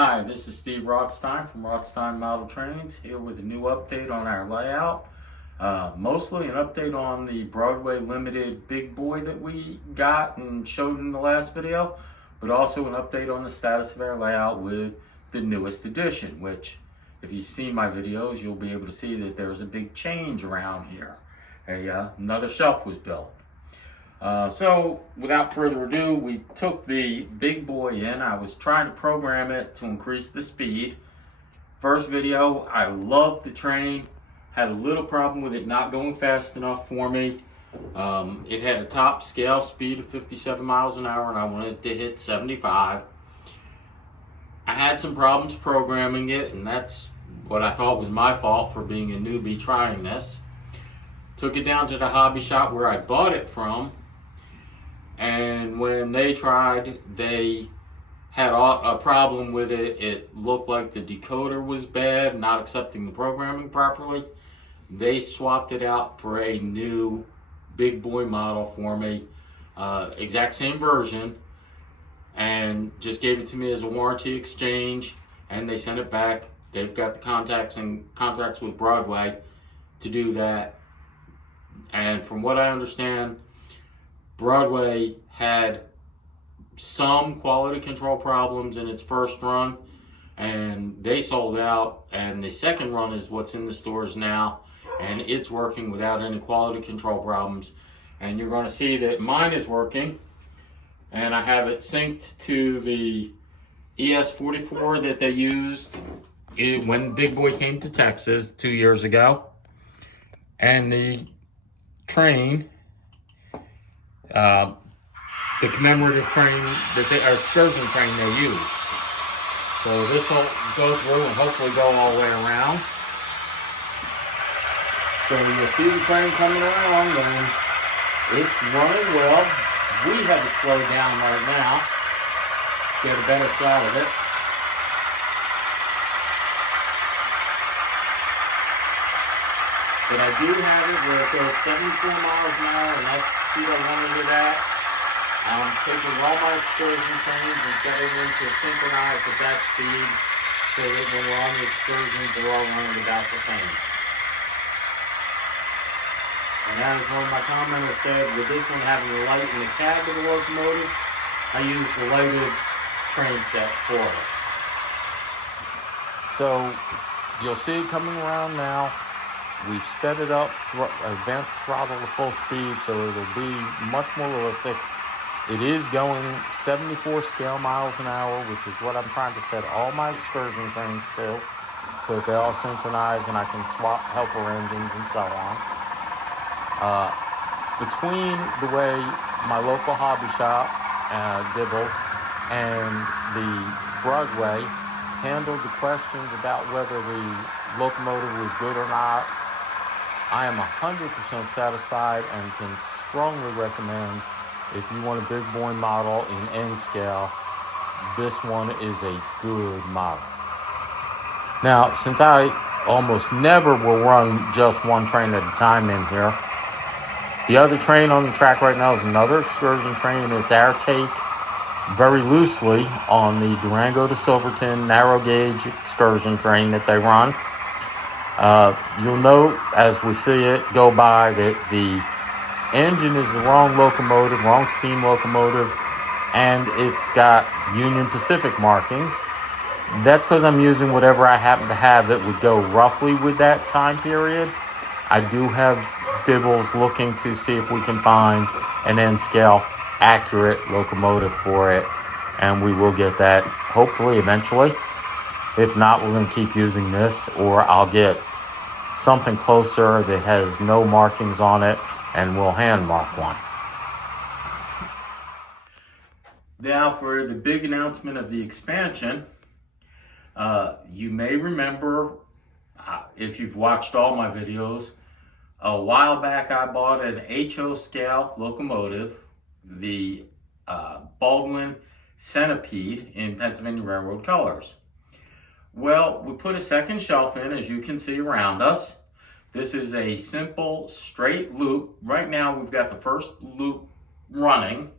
Hi, this is Steve Rothstein from Rothstein Model Trains, here with a new update on our layout. Mostly an update on the Broadway Limited Big Boy that we got and showed in the last video, but also an update on the status of our layout with the newest edition, which if you've seen my videos, you'll be able to see that there's a big change around here. Another shelf was built. So without further ado, we took the Big Boy in. I was trying to program it to increase the speed. First video, I loved the train. Had a little problem with it not going fast enough for me. It had a top scale speed of 57 miles an hour and I wanted it to hit 75. I had some problems programming it, and that's what I thought was my fault for being a newbie trying this. Took it down to the hobby shop where I bought it from. And when they tried, they had a problem with it. It looked like the decoder was bad, not accepting the programming properly. They swapped it out for a new Big Boy model for me, exact same version, and just gave it to me as a warranty exchange, and they sent it back. They've got the contracts with Broadway to do that. And from what I understand, Broadway had some quality control problems in its first run, and they sold out, and the second run is what's in the stores now, and it's working without any quality control problems. And you're going to see that mine is working, and I have it synced to the ES44 that they used when Big Boy came to Texas 2 years ago, and the train, the commemorative train or excursion train they use. So this will go through and hopefully go all the way around. So you'll see the train coming around and it's running well. We have it slowed down right now. Get a better shot of it. But I do have it where it goes 74 miles an hour, and that's the speed I wanted it at. I'm taking all my excursion trains and setting them to synchronize at that speed so that when we're on the excursions, they're all running about the same. And as one of my commenters said, with this one having the light in the cab of the locomotive, I used the lighted train set for it. So you'll see it coming around now. We've sped it up, advanced throttle to full speed, so it'll be much more realistic. It is going 74 scale miles an hour, which is what I'm trying to set all my excursion trains to, so that they all synchronize and I can swap helper engines and so on. Between the way my local hobby shop, Dibbles, and the Broadway handled the questions about whether the locomotive was good or not, I am 100% satisfied and can strongly recommend, if you want a Big Boy model in N scale, this one is a good model. Now, since I almost never will run just one train at a time in here, the other train on the track right now is another excursion train. It's our take, very loosely, on the Durango to Silverton narrow gauge excursion train that they run. You'll note as we see it go by that the engine is the wrong locomotive, wrong steam locomotive, and it's got Union Pacific markings. That's because I'm using whatever I happen to have that would go roughly with that time period. I do have Dibbles looking to see if we can find an N-scale accurate locomotive for it, and we will get that hopefully eventually. If not, we're going to keep using this, or I'll get something closer that has no markings on it, and we'll hand mark one. Now for the big announcement of the expansion. You may remember, if you've watched all my videos, a while back I bought an HO scale locomotive, the Baldwin Centipede in Pennsylvania Railroad colors. Well, we put a second shelf in, as you can see around us. This is a simple straight loop. Right now we've got the first loop running,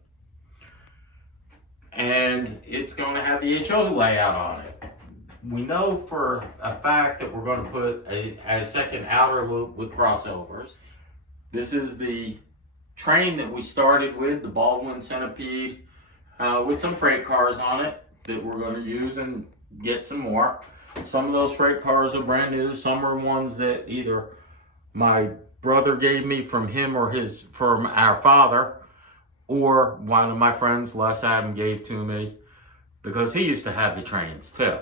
and it's going to have the HO layout on it. we know for a fact that we're going to put a second outer loop with crossovers. This is the train that we started with, the Baldwin Centipede, with some freight cars on it that we're going to use and get some more. Some of those freight cars are brand new. Some are ones that either my brother gave me from him or from our father, or one of my friends, Les Adam, gave to me because he used to have the trains too.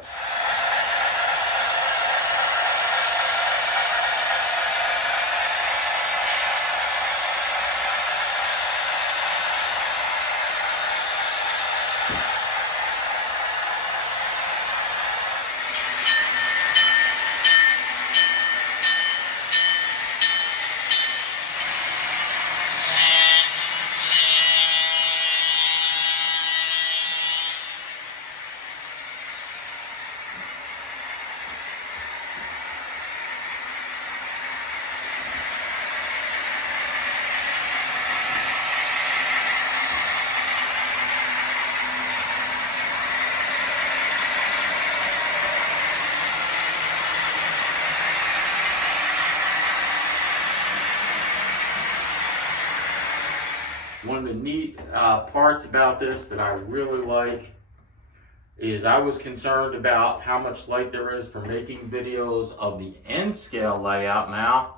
One of the neat parts about this that I really like is I was concerned about how much light there is for making videos of the N scale layout now.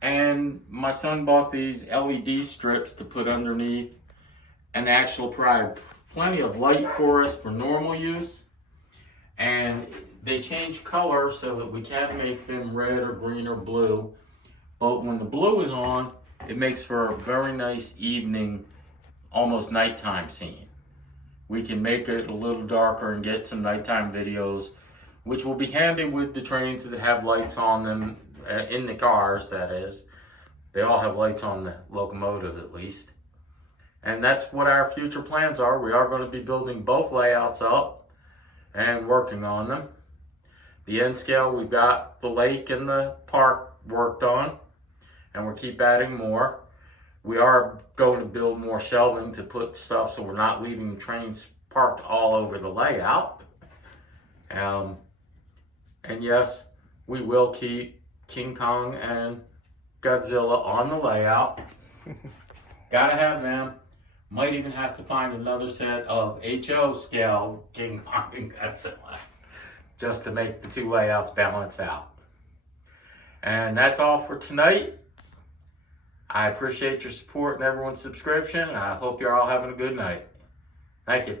And my son bought these LED strips to put underneath and actually provide plenty of light for us for normal use. And they change color so that we can make them red or green or blue. But when the blue is on, it makes for a very nice evening, almost nighttime scene. We can make it a little darker and get some nighttime videos, which will be handy with the trains that have lights on them, in the cars, that is. They all have lights on the locomotive at least. And that's what our future plans are. We are going to be building both layouts up and working on them. The N scale, we've got the lake and the park worked on, and we'll keep adding more. We are going to build more shelving to put stuff so we're not leaving trains parked all over the layout. And yes, we will keep King Kong and Godzilla on the layout. Gotta have them. Might even have to find another set of HO scale King Kong and Godzilla just to make the two layouts balance out. And that's all for tonight. I appreciate your support and everyone's subscription. I hope you're all having a good night. Thank you.